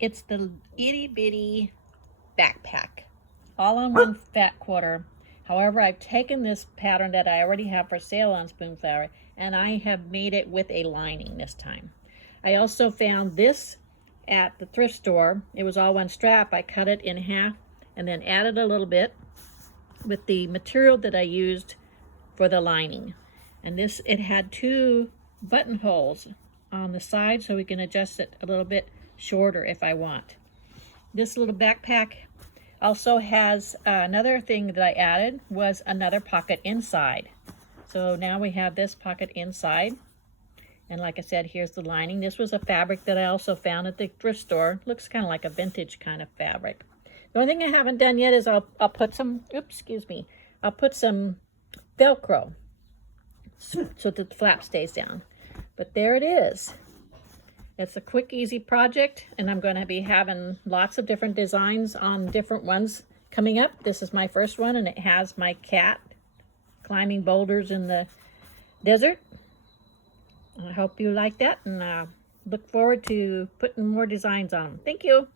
It's the itty bitty backpack, all on one fat quarter. However, I've taken this pattern that I already have for sale on Spoonflower, and I have made it with a lining this time. I also found this at the thrift store. It was all one strap. I cut it in half and then added a little bit with the material that I used for the lining. And this, it had 2 buttonholes on the side, so we can adjust it a little bit shorter if I want. This little backpack also has another thing that I added was another pocket inside. So now we have this pocket inside. And like I said, here's the lining. This was a fabric that I also found at the thrift store. Looks kind of like a vintage kind of fabric. The only thing I haven't done yet is I'll put some, I'll put some velcro so that the flap stays down. But there it is. It's a quick, easy project, and I'm going to be having lots of different designs on different ones coming up. This is my first one, and it has my cat climbing boulders in the desert. I hope you like that, and look forward to putting more designs on them. Thank you.